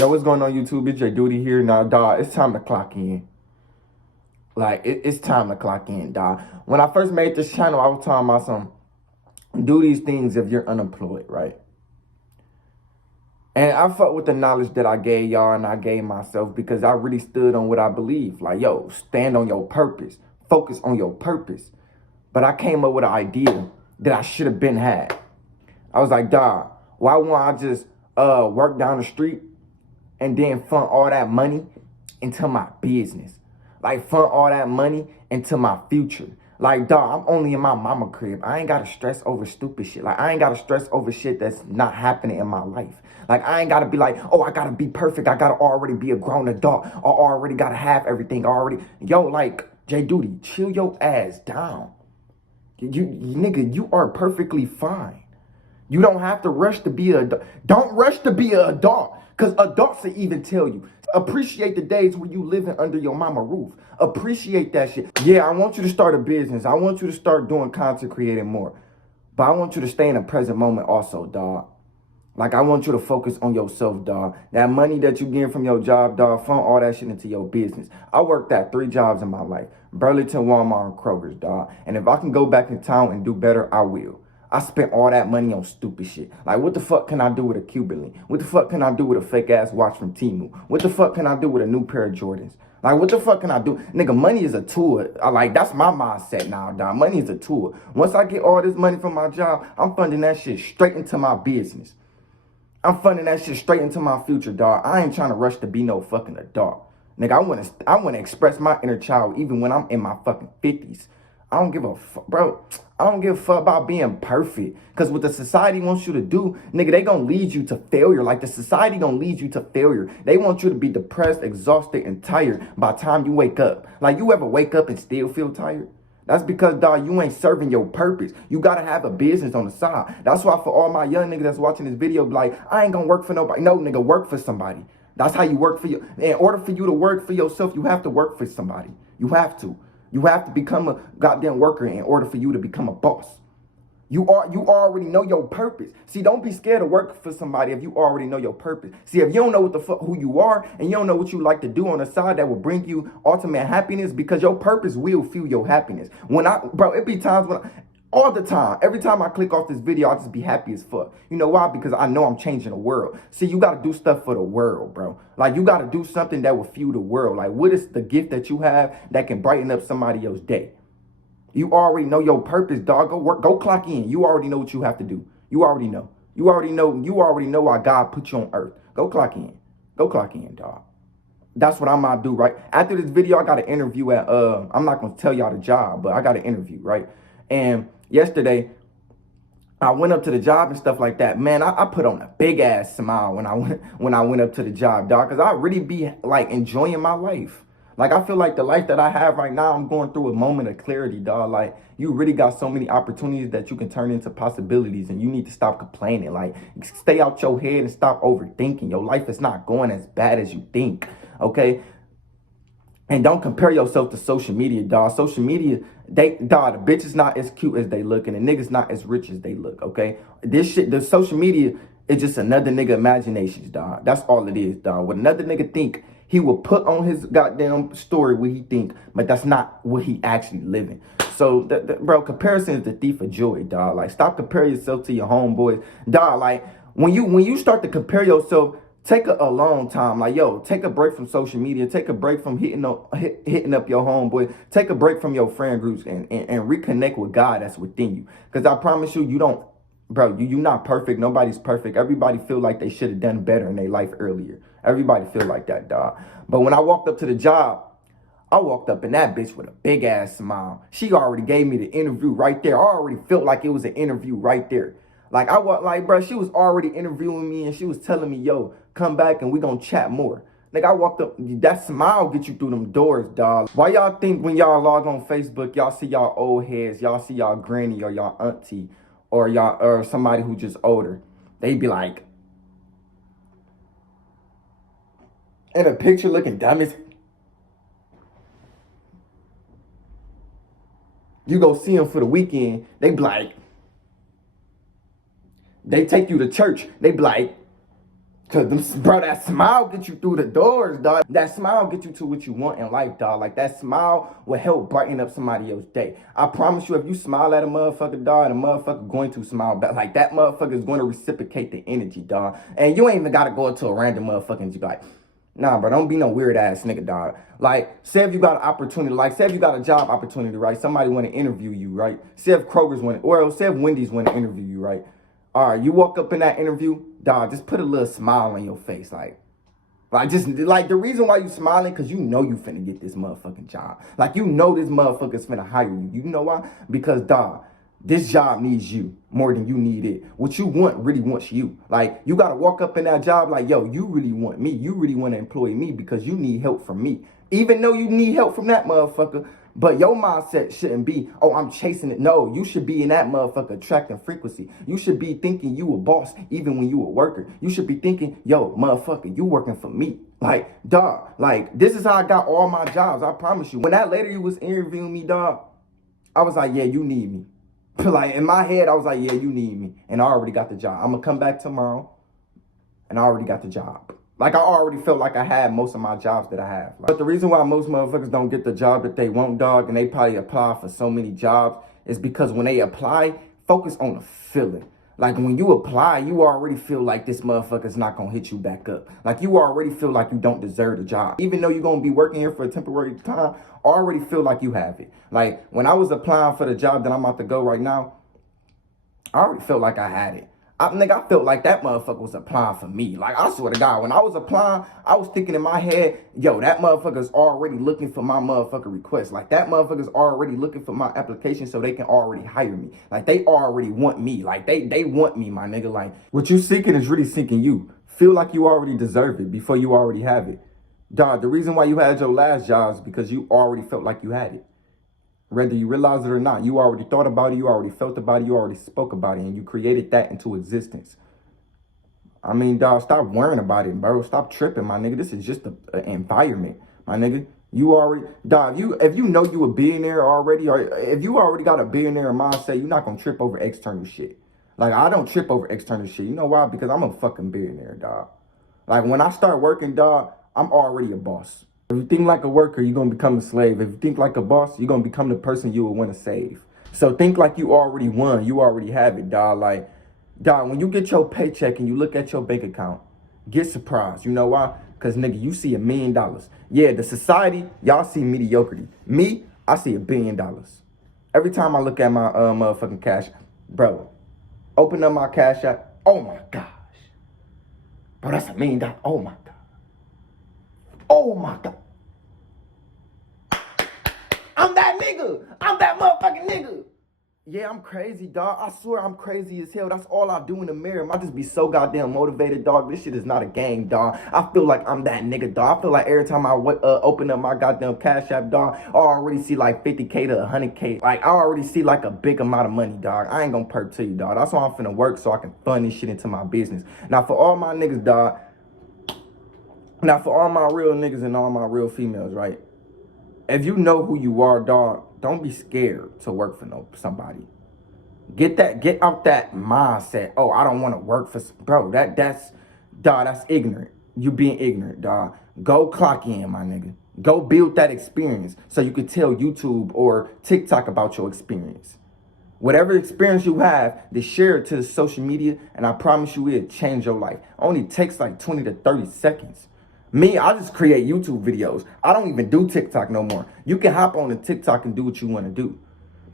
Yo, what's going on YouTube? It's Jayyduty here. Now, dog, it's time to clock in. Like, it's time to clock in, dog. When I first made this channel, I was talking about do these things if you're unemployed, right? And I fuck with the knowledge that I gave y'all and I gave myself because I really stood on what I believe. Like, yo, stand on your purpose. Focus on your purpose. But I came up with an idea that I should have been had. I was like, dog, why won't I just work down the street and then fund all that money into my business? Like, fund all that money into my future. Like, dog, I'm only in my mama crib. I ain't got to stress over stupid shit. Like, I ain't got to stress over shit that's not happening in my life. Like, I ain't got to be like, oh, I got to be perfect. I got to already be a grown adult. I already got to have everything already. Yo, like, Jayyduty, chill your ass down. Nigga, you are perfectly fine. You don't have to rush to be don't rush to be an adult. Because adults will even tell you. Appreciate the days where you living under your mama roof. Appreciate that shit. Yeah, I want you to start a business. I want you to start doing content creating more. But I want you to stay in the present moment also, dog. Like, I want you to focus on yourself, dog. That money that you get from your job, dog, fund all that shit into your business. I worked at 3 jobs in my life. Burlington, Walmart, and Kroger's, dog. And if I can go back in town and do better, I will. I spent all that money on stupid shit. Like, what the fuck can I do with a Cuban link? What the fuck can I do with a fake-ass watch from Temu? What the fuck can I do with a new pair of Jordans? Like, what the fuck can I do? Nigga, money is a tool. Like, that's my mindset now, dog. Money is a tool. Once I get all this money from my job, I'm funding that shit straight into my business. I'm funding that shit straight into my future, dog. I ain't trying to rush to be no fucking adult. Nigga, I want to express my inner child even when I'm in my fucking 50s. I don't give a fuck, bro. I don't give a fuck about being perfect. Because what the society wants you to do, nigga, they gonna lead you to failure. Like, the society gonna lead you to failure. They want you to be depressed, exhausted, and tired by the time you wake up. Like, you ever wake up and still feel tired? That's because, dog, you ain't serving your purpose. You got to have a business on the side. That's why for all my young niggas that's watching this video, be like, I ain't going to work for nobody. No, nigga, work for somebody. That's how you work for you. In order for you to work for yourself, you have to work for somebody. You have to. You have to become a goddamn worker in order for you to become a boss. You already know your purpose. See, don't be scared to work for somebody if you already know your purpose. See, if you don't know what the fuck who you are and you don't know what you like to do on the side that will bring you ultimate happiness, because your purpose will fuel your happiness. Bro, it be times when all the time, every time I click off this video, I just be happy as fuck. You know why? Because I know I'm changing the world. See, you got to do stuff for the world, bro. Like, you got to do something that will fuel the world. Like, what is the gift that you have that can brighten up somebody else's day? You already know your purpose, dog. Go work, go clock in. You already know what you have to do. You already know. You already know why God put you on earth. Go clock in. Go clock in, dog. That's what I'm gonna do, right? After this video, I got an interview at I'm not gonna tell y'all the job, but I got an interview, right? And yesterday, I went up to the job and stuff like that. Man, I put on a big ass smile when I went up to the job, dog, because I really be like enjoying my life. Like, I feel like the life that I have right now, I'm going through a moment of clarity, dog. Like, you really got so many opportunities that you can turn into possibilities, and you need to stop complaining. Like, stay out your head and stop overthinking. Your life is not going as bad as you think, okay? And don't compare yourself to social media, dog. Social media, the bitch is not as cute as they look, and the nigga's not as rich as they look, okay? This shit, the social media is just another nigga imaginations, dog. That's all it is, dog. What another nigga think, he will put on his goddamn story what he think, but that's not what he actually living. So, bro, comparison is the thief of joy, dog. Like, stop comparing yourself to your homeboys, dog. Like, when you start to compare yourself, take a long time. Like, yo, take a break from social media. Take a break from hitting up your homeboy. Take a break from your friend groups and reconnect with God that's within you. Because I promise you, you don't, bro, you not perfect. Nobody's perfect. Everybody feel like they should have done better in their life earlier. Everybody feel like that, dog. But when I walked up to the job, I walked up in that bitch with a big ass smile. She already gave me the interview right there. I already felt like it was an interview right there. Like, bro, she was already interviewing me and she was telling me, yo, come back and we gonna chat more. Like, I walked up, that smile get you through them doors, dog. Why y'all think when y'all log on Facebook, y'all see y'all old heads, y'all see y'all granny or y'all auntie or somebody who just older, they be like, in a picture looking dumb as, you go see them for the weekend, they be like, they take you to church, they be like, Cause bro, that smile get you through the doors, dog. That smile get you to what you want in life, dog. Like that smile will help brighten up somebody else's day. I promise you, if you smile at a motherfucker, dog, and a motherfucker going to smile back, like that motherfucker is going to reciprocate the energy, dog. And you ain't even gotta go into a random motherfucker and be like, nah, bro, don't be no weird ass nigga, dog. Like, say if you got an opportunity, like, say if you got a job opportunity, right? Somebody want to interview you, right? Say if Kroger's want to, or say if Wendy's want to interview you, right? All right, you walk up in that interview, dog, just put a little smile on your face, like just, like, the reason why you smiling, because you know you finna get this motherfucking job. Like, you know this motherfucker's finna hire you. You know why? Because, dog, this job needs you more than you need it. What you want really wants you. Like, you gotta walk up in that job like, yo, you really want me. You really want to employ me because you need help from me. Even though you need help from that motherfucker, but your mindset shouldn't be, oh, I'm chasing it. No, you should be in that motherfucker attracting frequency. You should be thinking you a boss even when you a worker. You should be thinking, yo, motherfucker, you working for me. Like, dog, like, this is how I got all my jobs. I promise you. When that lady was interviewing me, dog, I was like, yeah, you need me. Like, in my head, I was like, yeah, you need me. And I already got the job. I'm going to come back tomorrow, and I already got the job. Like, I already felt like I had most of my jobs that I have. Like, but the reason why most motherfuckers don't get the job that they want, dog, and they probably apply for so many jobs is because when they apply, focus on the feeling. Like, when you apply, you already feel like this motherfucker's not going to hit you back up. Like, you already feel like you don't deserve the job. Even though you're going to be working here for a temporary time, already feel like you have it. Like, when I was applying for the job that I'm about to go right now, I already felt like I had it. I felt like that motherfucker was applying for me. Like, I swear to God, when I was applying, I was thinking in my head, yo, that motherfucker's already looking for my motherfucker request. Like, that motherfucker's already looking for my application so they can already hire me. Like, they already want me. Like, they want me, my nigga. Like, what you seeking is really seeking you. Feel like you already deserve it before you already have it. Dog, the reason why you had your last job is because you already felt like you had it. Whether you realize it or not, you already thought about it, you already felt about it, you already spoke about it, and you created that into existence. I mean, dog, stop worrying about it, bro. Stop tripping, my nigga. This is just an environment, my nigga. You already, dog, if you know you a billionaire already, or if you already got a billionaire mindset, you're not going to trip over external shit. Like, I don't trip over external shit. You know why? Because I'm a fucking billionaire, dog. Like, when I start working, dog, I'm already a boss. If you think like a worker, you're going to become a slave. If you think like a boss, you're going to become the person you would want to save. So think like you already won. You already have it, dog. Like, dog, when you get your paycheck and you look at your bank account, get surprised. You know why? Because, nigga, you see $1 million. Yeah, the society, y'all see mediocrity. Me, I see $1 billion. Every time I look at my motherfucking cash, bro, open up my cash app. Oh, my gosh. Bro, that's $1 million. Oh, my God. Oh my God. I'm that nigga. I'm that motherfucking nigga. Yeah, I'm crazy, dog. I swear I'm crazy as hell. That's all I do in the mirror. I just be so goddamn motivated, dog. This shit is not a game, dog. I feel like I'm that nigga, dog. I feel like every time I open up my goddamn Cash App, dog, I already see like 50K to 100K. Like, I already see like a big amount of money, dog. I ain't gonna perk to you, dog. That's why I'm finna work so I can fund this shit into my business. Now, for all my niggas, dog, now, for all my real niggas and all my real females, right? If you know who you are, dog, don't be scared to work for somebody. Get out that mindset. Oh, I don't want to work for, bro. That's ignorant. You being ignorant, dog. Go clock in, my nigga. Go build that experience so you can tell YouTube or TikTok about your experience. Whatever experience you have, to share it to the social media, and I promise you it'll change your life. Only takes like 20 to 30 seconds. Me, I just create YouTube videos. I don't even do TikTok no more. You can hop on the TikTok and do what you want to do.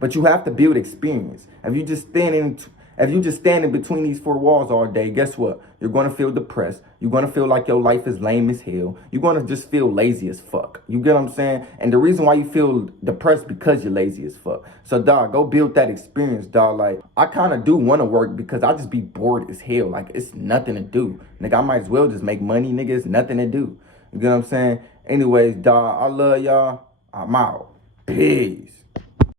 But you have to build experience. If you just standing between these four walls all day, guess what? You're going to feel depressed. You're going to feel like your life is lame as hell. You're going to just feel lazy as fuck. You get what I'm saying? And the reason why you feel depressed because you're lazy as fuck. So, dog, go build that experience, dog. Like, I kind of do want to work because I just be bored as hell. Like, it's nothing to do. Nigga, I might as well just make money, nigga. It's nothing to do. You get what I'm saying? Anyways, dog, I love y'all. I'm out. Peace.